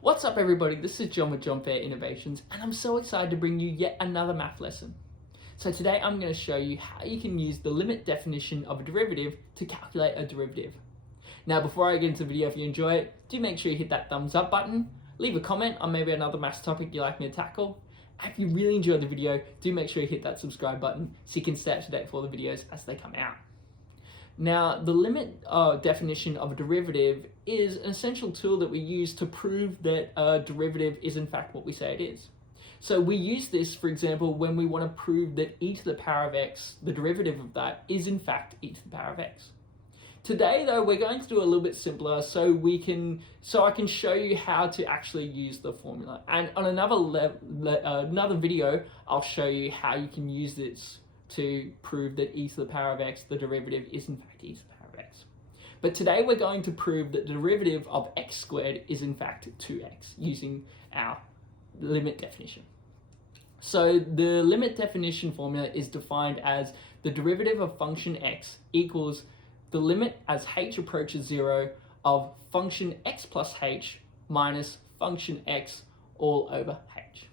What's up everybody, this is John with John Fair Innovations and I'm so excited to bring you yet another math lesson. So today I'm going to show you how you can use the limit definition of a derivative to calculate a derivative. Now before I get into the video, if you enjoy it, do make sure you hit that thumbs up button, leave a comment on maybe another maths topic you'd like me to tackle. And if you really enjoyed the video, do make sure you hit that subscribe button so you can stay up to date for all the videos as they come out. Now, the limit definition of a derivative is an essential tool that we use to prove that a derivative is in fact what we say it is. So we use this, for example, when we want to prove that e to the power of x, the derivative of that, is in fact e to the power of x. Today, though, we're going to do a little bit simpler so I can show you how to actually use the formula. And on another video, I'll show you how you can use this to prove that e to the power of x, the derivative, is in fact e to the power of x. But today we're going to prove that the derivative of x squared is in fact 2x using our limit definition. So the limit definition formula is defined as the derivative of function x equals the limit as h approaches 0 of function x plus h minus function x all over h.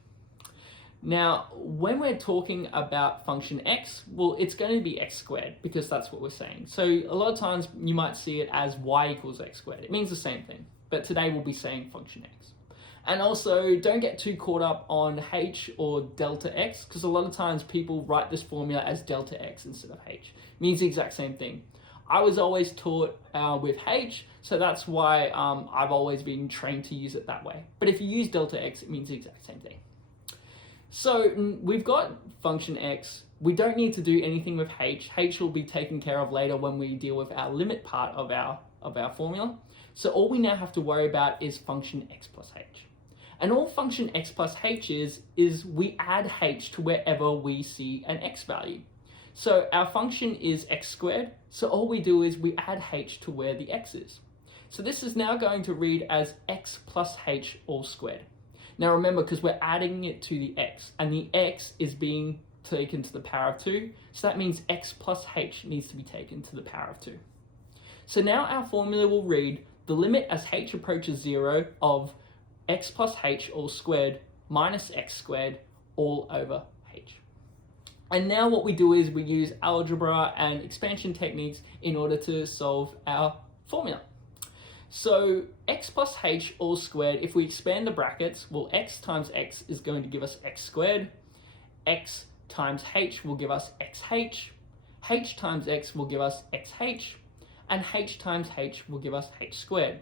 Now, when we're talking about function x, well, it's going to be x squared because that's what we're saying. So a lot of times you might see it as y equals x squared. It means the same thing, but today we'll be saying function x. And also, don't get too caught up on h or delta x, because a lot of times people write this formula as delta x instead of h. It means the exact same thing. I was always taught with h, so that's why I've always been trained to use it that way. But if you use delta x, it means the exact same thing. So we've got function x. We don't need to do anything with h. H will be taken care of later when we deal with our limit part of our formula. So all we now have to worry about is function x plus h. And all function x plus h is we add h to wherever we see an x value. So our function is x squared, so all we do is we add h to where the x is. So this is now going to read as x plus h all squared. Now remember, because we're adding it to the x, and the x is being taken to the power of 2, so that means x plus h needs to be taken to the power of 2. So now our formula will read the limit as h approaches 0 of x plus h all squared minus x squared all over h. And now what we do is we use algebra and expansion techniques in order to solve our formula. So x plus h all squared, if we expand the brackets, well, x times x is going to give us x squared, x times h will give us xh, h times x will give us xh, and h times h will give us h squared.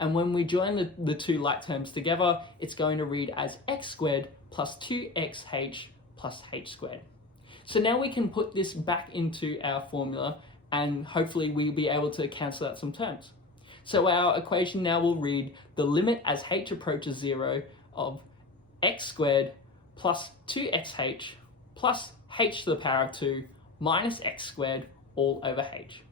And when we join the two like terms together, it's going to read as x squared plus 2xh plus h squared. So now we can put this back into our formula and hopefully we'll be able to cancel out some terms. So our equation now will read the limit as h approaches 0 of x squared plus 2xh plus h to the power of 2 minus x squared all over h.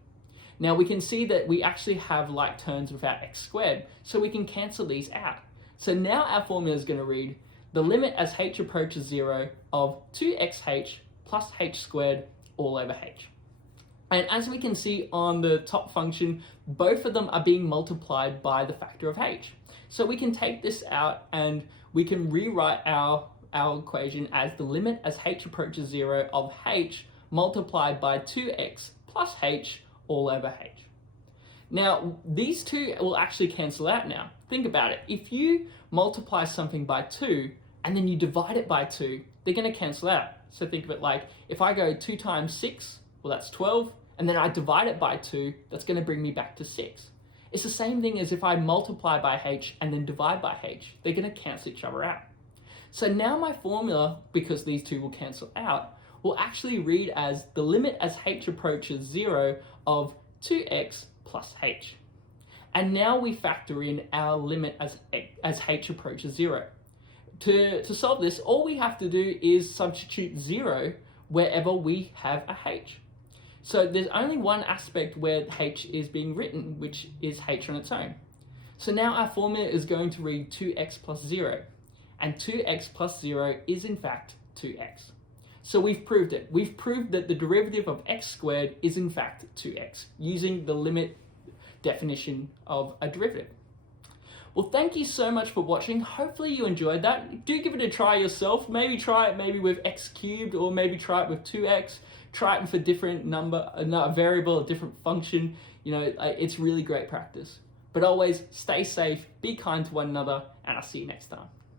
Now we can see that we actually have like terms with our x squared, so we can cancel these out. So now our formula is going to read the limit as h approaches 0 of 2xh plus h squared all over h. And as we can see on the top function, both of them are being multiplied by the factor of h. So we can take this out and we can rewrite our equation as the limit as h approaches 0 of h multiplied by 2x plus h all over h. Now, these two will actually cancel out now. Think about it. If you multiply something by 2 and then you divide it by 2, they're going to cancel out. So think of it like, if I go 2 times 6, well, that's 12. And then I divide it by 2, that's going to bring me back to 6. It's the same thing as if I multiply by h and then divide by h. They're going to cancel each other out. So now my formula, because these two will cancel out, will actually read as the limit as h approaches 0 of 2x plus h. And now we factor in our limit as h approaches 0. To solve this, all we have to do is substitute 0 wherever we have a h. So there's only one aspect where h is being written, which is h on its own. So now our formula is going to read 2x plus 0, and 2x plus 0 is in fact 2x. So we've proved it. We've proved that the derivative of x squared is in fact 2x, using the limit definition of a derivative. Well, thank you so much for watching. Hopefully you enjoyed that. Do give it a try yourself. Maybe try it maybe with x cubed, or maybe try it with 2x. Try it with a different number, a variable, a different function. You know, it's really great practice. But always stay safe, be kind to one another, and I'll see you next time.